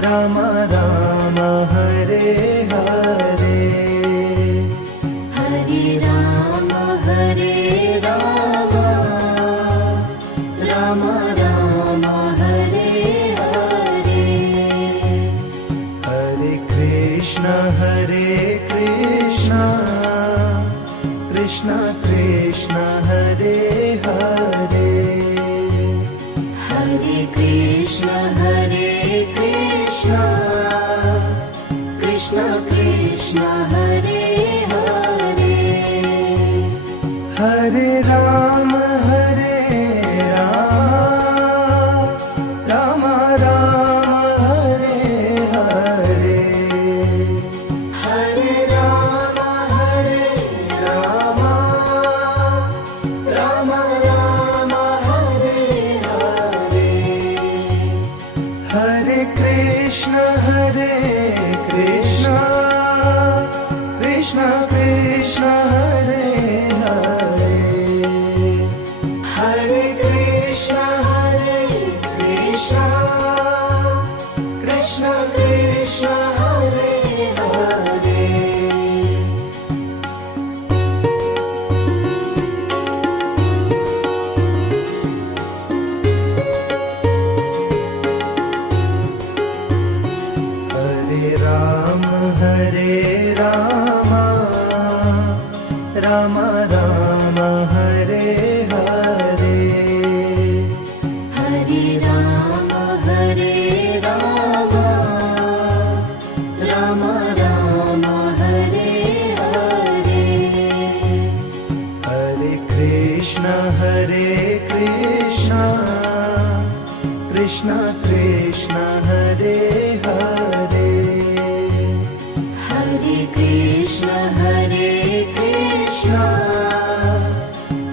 Ram Ram Hare Hare, Hare Ram Ram Ram Hare Hare. Hare Krishna Krishna Krishna Hare Hare, Hare Krishna Krishna Krishna Hare Hare. Hare Ram Ram Ram Hare Hare, Hare Ram Ram Ram Hare Hare. Hare Krishna Krishna Krishna Hare Hare, Hare Krishna Krishna Krishna Hare Hare. Hare Ram Ram Ram Hare Hare, Hare Ram Ram Ram Hare Hare. Hare Krishna Krishna Krishna Hare Hare, Hare Krishna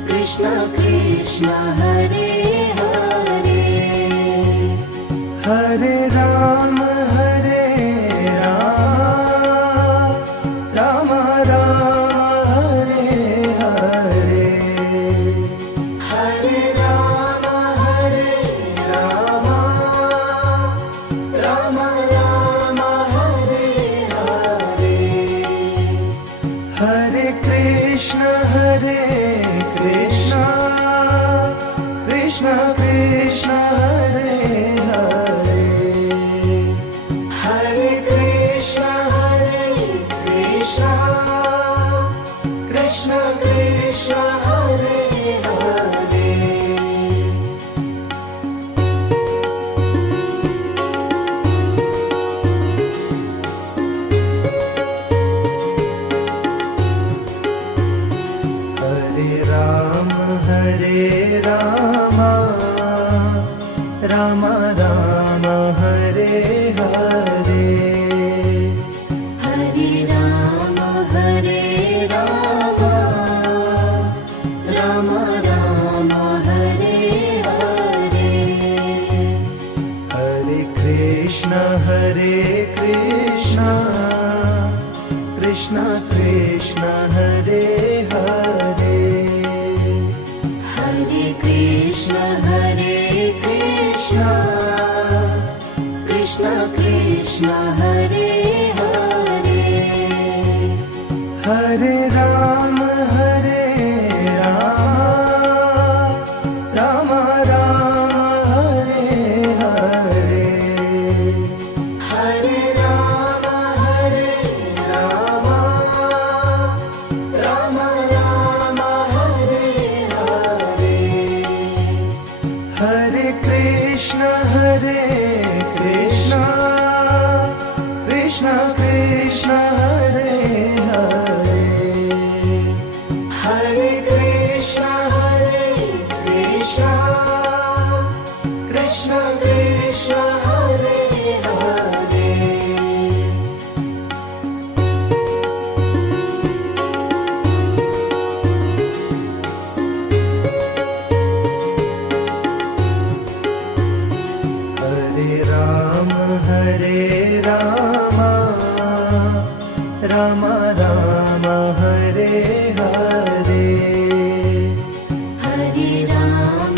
Krishna Krishna Hare Hare. Hare Ram Ram Ram Hare Hare, Hare Ram Ram Ram Hare Hare. Hare Krishna Krishna Krishna Hare Hare, Hare Krishna Krishna Krishna Hare Hare. Hare Ram Ram Ram Hare Hare, Hare Ram Ram Ram Hare Hare. Hare Krishna Krishna Krishna Hare Hare, Hare Krishna Krishna Krishna Hare Hare. Hare Ram Ram Ram Hare Hare, Hare Ram Ram Ram Hare Hare. Hare Krishna Krishna Krishna Hare Hare, Hare Krishna Krishna Krishna Hare Hare. Hare Ram Ram Ram Hare Hare, Hare Ram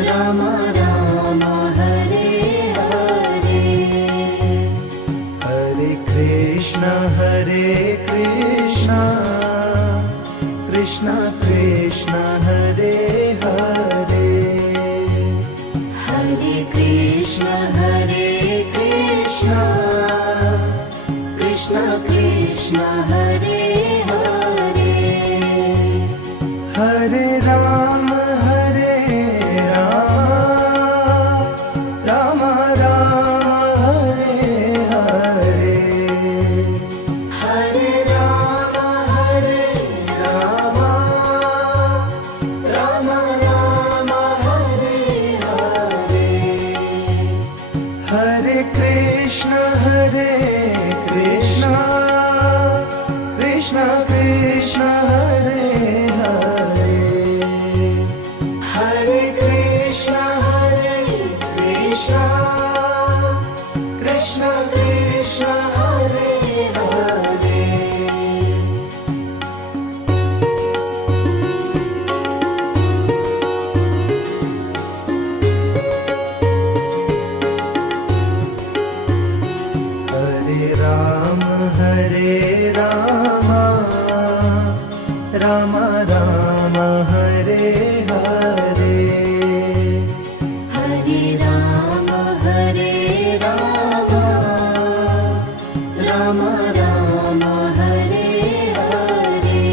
Ram Ram Hare Hare Hare Krishna Krishna Krishna Hare Hare Hare Krishna Krishna Krishna Hare Hare Hare Ram Ram Ram Hare Hare Hare Ram Ram Ram Hare Hare Hare Krishna Krishna Krishna Hare Hare Hare Krishna Krishna Krishna Hare Hare Hare Ram Ram Ram Hare Hare Hare Ram Ram Ram Hare Hare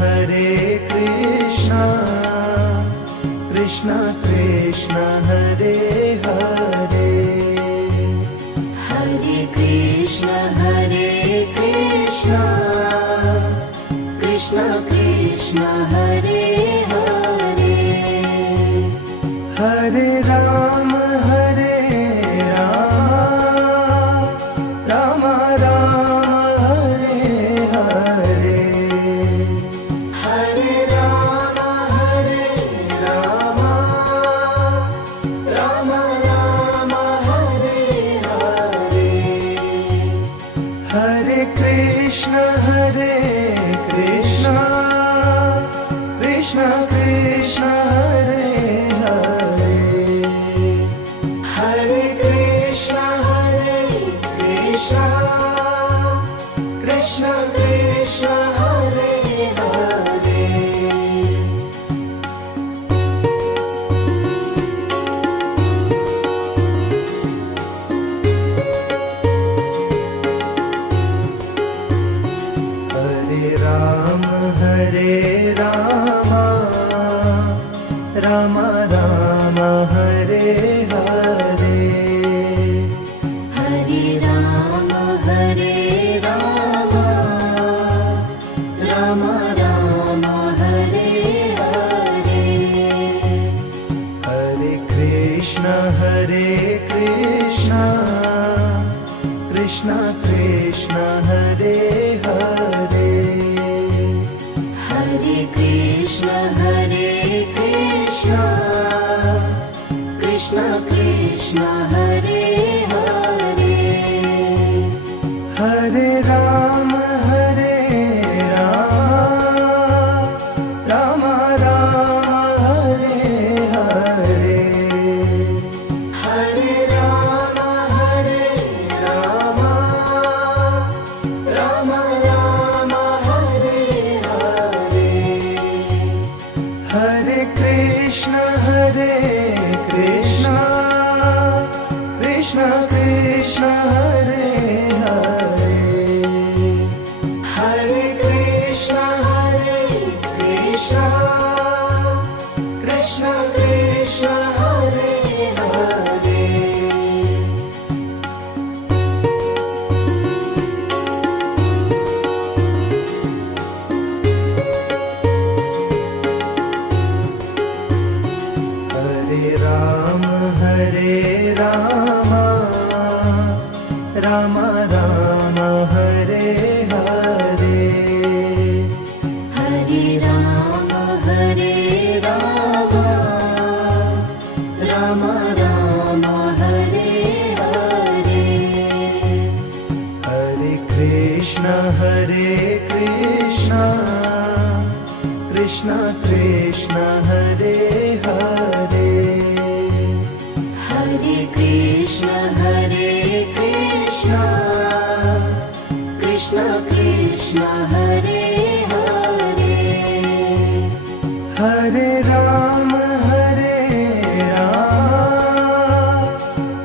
Hare Krishna Krishna Krishna Hare Hare Hare Krishna Krishna Krishna Hare Hare Hare Ram Ram Ram Hare Hare Hare Ram Ram Ram Hare Hare Hare Krishna Krishna Krishna Hare Hare Hare Krishna Krishna Krishna Hare Hare Hare Ram Ram Ram Hare Hare Hare Ram Ram Ram Hare Hare Hare Krishna Krishna Hare Hare Hare Krishna Krishna Hare Hare Hare Ram Ram Ram Hare Hare Hare Ram Ram Ram Hare Hare Hare Krishna Krishna Krishna Hare Hare Hare Krishna Krishna Krishna Hare Hare Hare Ram Ram Ram Hare Hare Hare Ram Ram Ram Hare Hare Hare Krishna Krishna Krishna Hare Hare Hare Krishna Hare Krishna Krishna Krishna Hare Hare Hare Rama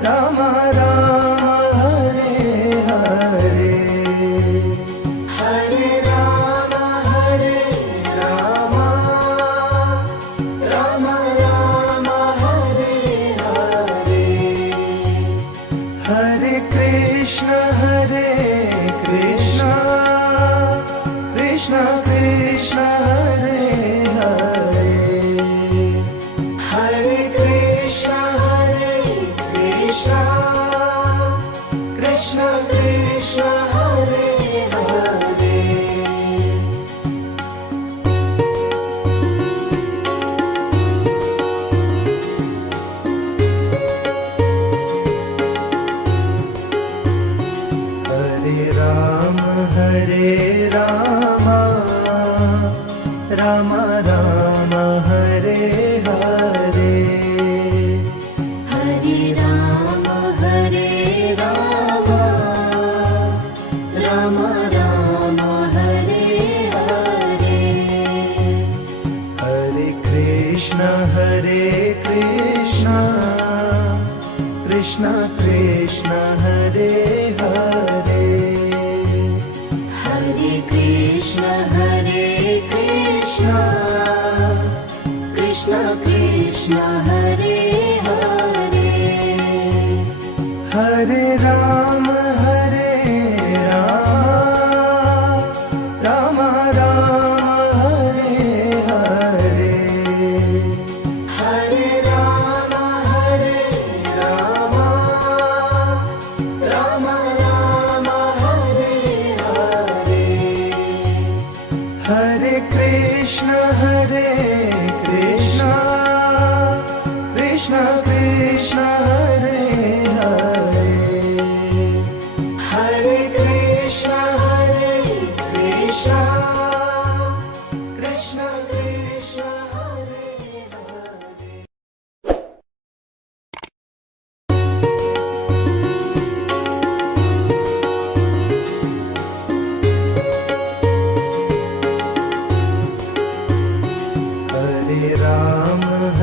Rama Rama Hare Hare Hare Rama Rama Rama Hare Hare Hare Krishna Krishna Krishna Hare Hare Hare Krishna Krishna Krishna Hare Hare Hare Rama Rama Rama Hare Hare Hare Rama Rama Rama Hare Hare Hare Krishna Krishna Krishna Hare Hare Hare Krishna Krishna Krishna Hare Hare Hare Rama Rama Rama Hare Hare Hare Rama Rama Rama Hare Hare Hare Krishna Krishna Krishna Hare Hare Hare Krishna Krishna Krishna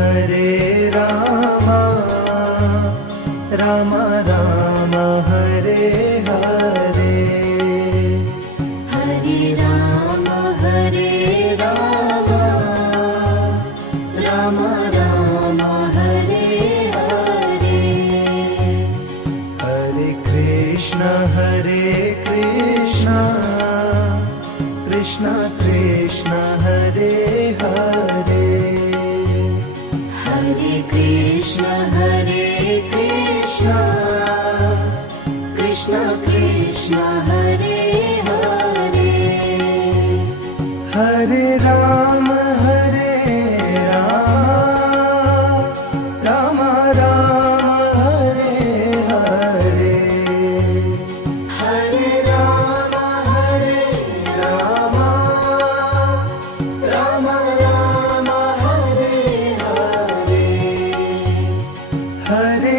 Hare Hare Hare Rama Rama Rama Hare Hare Hare Rama Rama Rama Hare Hare Hare Krishna Krishna Krishna Hare Hare Hare Krishna Krishna Hare Hare Hare Rama Rama Rama Hare Hare Hare Rama Rama Rama Hare Hare Hare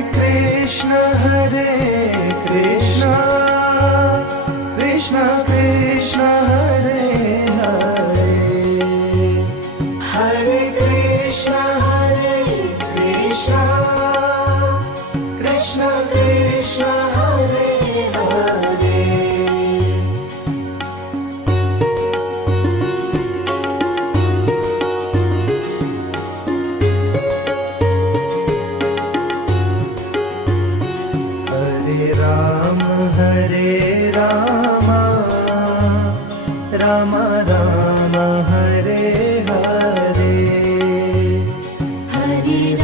Krishna Krishna Hare Hare Hare Krishna Krishna Hare Hare Hare Rama Rama Rama Hare Hare Hare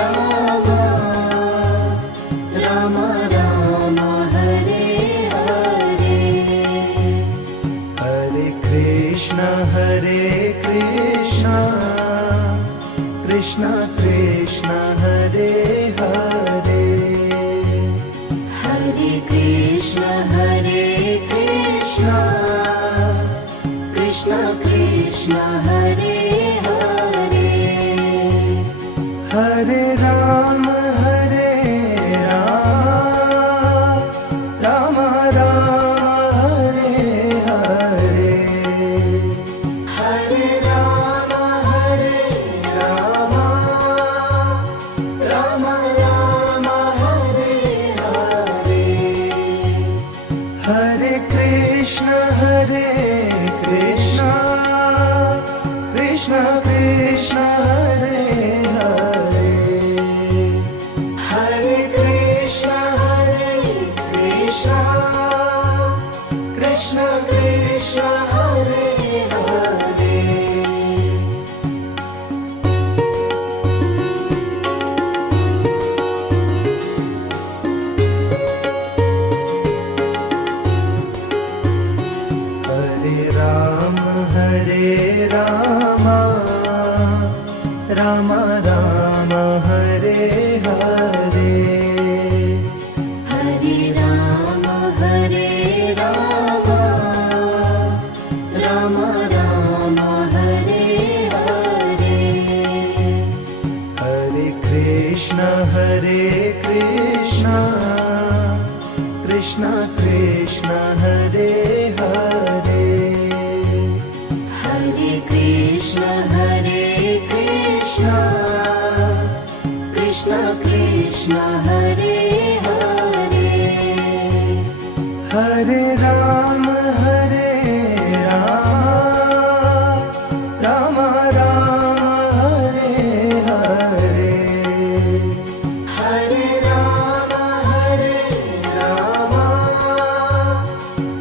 Rama Rama Rama Hare Hare Hare Krishna Krishna Hare Hare Hare Krishna Krishna Krishna Krishna Hare Hare Hare Ram Ram Ram Hare Hare Hare Ram Ram Ram Ram Hare Hare Hare Krishna Krishna Krishna Hare Hare Hare Krishna Krishna Krishna Hare Hare Hare Ram Ram Ram Hare Hare Hare Ram Ram Ram Hare Hare Hare Krishna Krishna Krishna Hare Hare Hare Krishna Krishna Krishna Hare Hare Hare Ram Ram Ram Hare Hare Hare Ram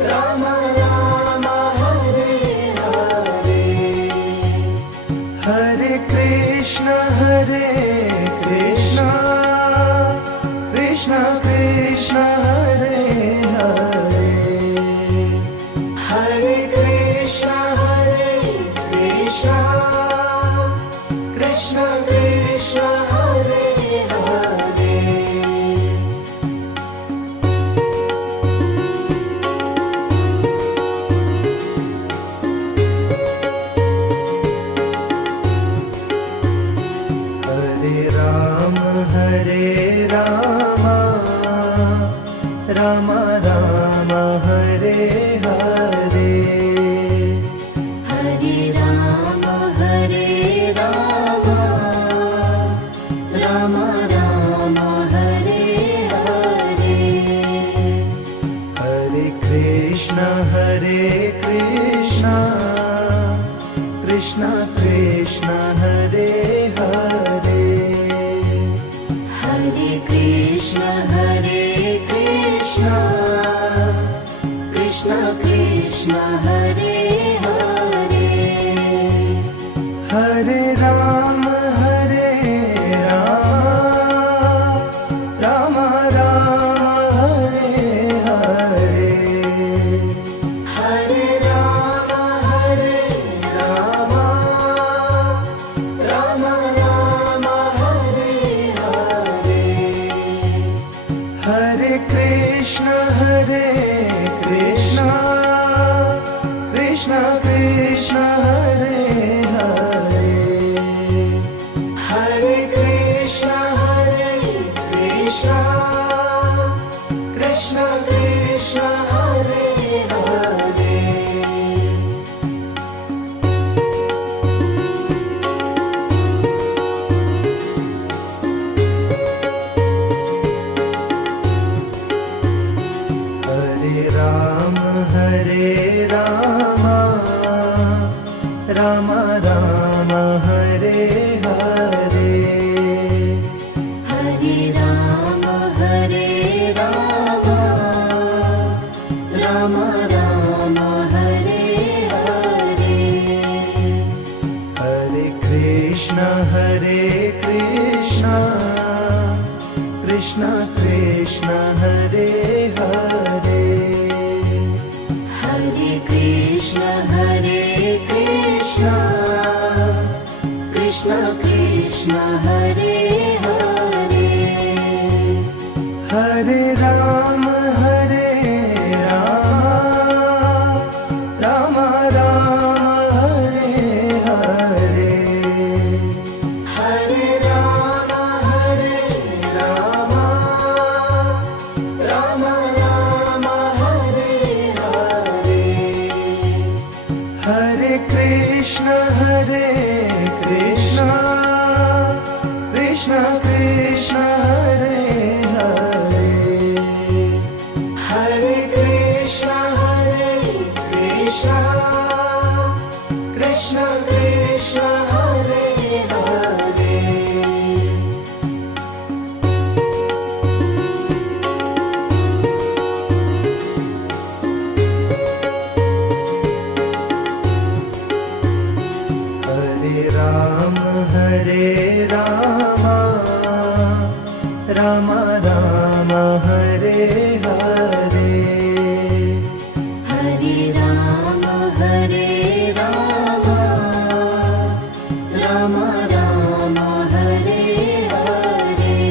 Ram Ram Hare Hare Hare Krishna Krishna Krishna Hare Hare Hare Krishna Krishna Krishna Hare Hare Hare Ram Ram Ram Hare Hare Hare Ram Ram Ram Hare Hare Hare Krishna Krishna Krishna Hare Hare Hare Krishna Krishna Krishna Hare Hare Hare Ram Ram Ram Hare Hare Hare Ram Ram Ram Hare Hare Hare Krishna Krishna Krishna Hare Hare Hare Krishna Krishna Krishna Hare Hare Hare Ram Ram Ram Hare Hare Hare Ram Ram Ram Hare Hare Hare Krishna Krishna Hare Hare Hare Krishna Krishna Krishna Hare Hare Hare Ram Ram Ram Hare Hare Ram Ram Ram Hare Hare Hare Ram Ram Ram Hare Hare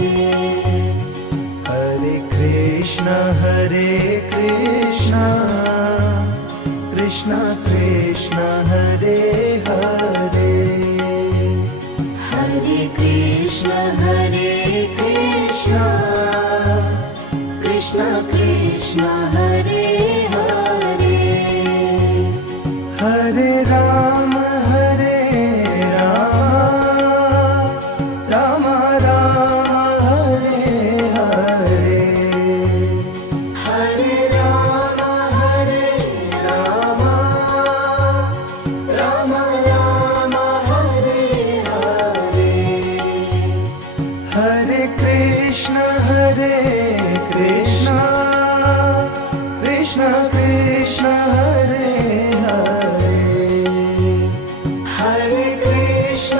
Hare Krishna Krishna Krishna Hare Hare Hare Krishna Krishna Krishna Hare Hare Hare Ram Ram Ram Hare Hare Hare Ram Ram Ram Hare Hare Hare Krishna Krishna Krishna Hare Hare Hare Krishna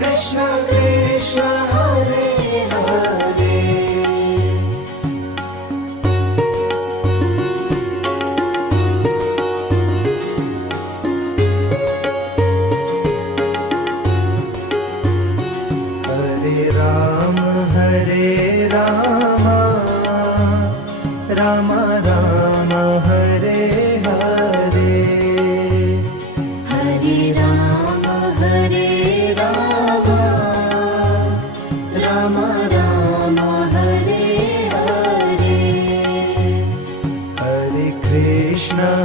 Krishna Krishna Hare Hare Hare Ram Ram Ram Hare Hare Hare Ram Ram Ram Hare Hare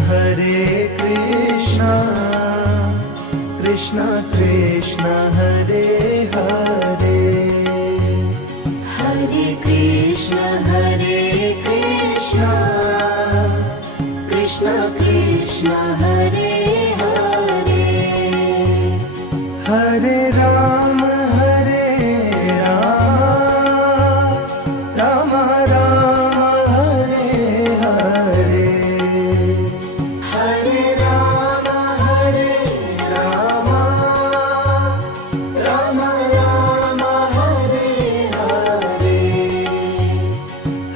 Hare Krishna Krishna Krishna Hare Hare Hare Krishna Krishna Krishna Hare Hare Hare Ram Ram Ram Hare Hare Hare Ram Ram Ram Hare Hare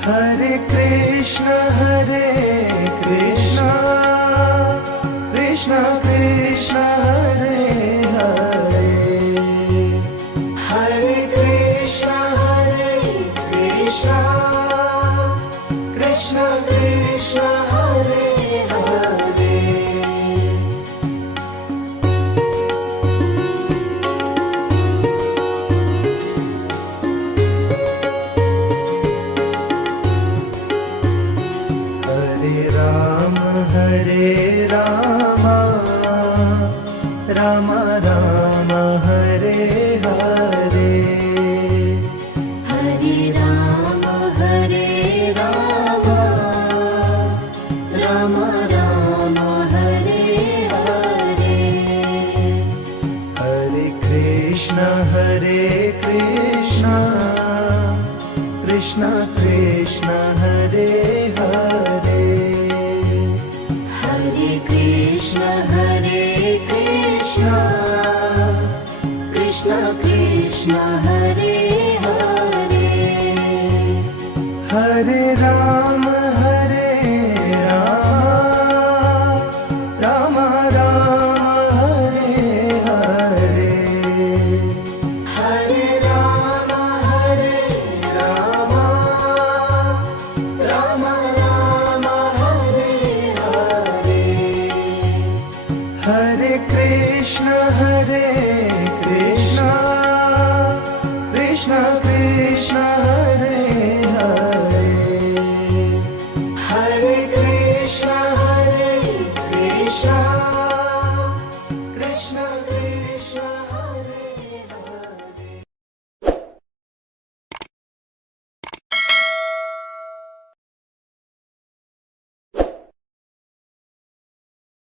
Hare Krishna Krishna Krishna Hare Hare Hare Krishna Krishna Krishna Hare Hare Hare Ram Ram Ram Hare Hare Hare Ram Ram Ram Hare Hare Hare Krishna Krishna Krishna Hare Hare Hare Krishna Krishna Krishna Hare Hare Hare Ram Ram Ram Hare Hare Hare Ram Ram Ram Hare Hare Hare Krishna Krishna Krishna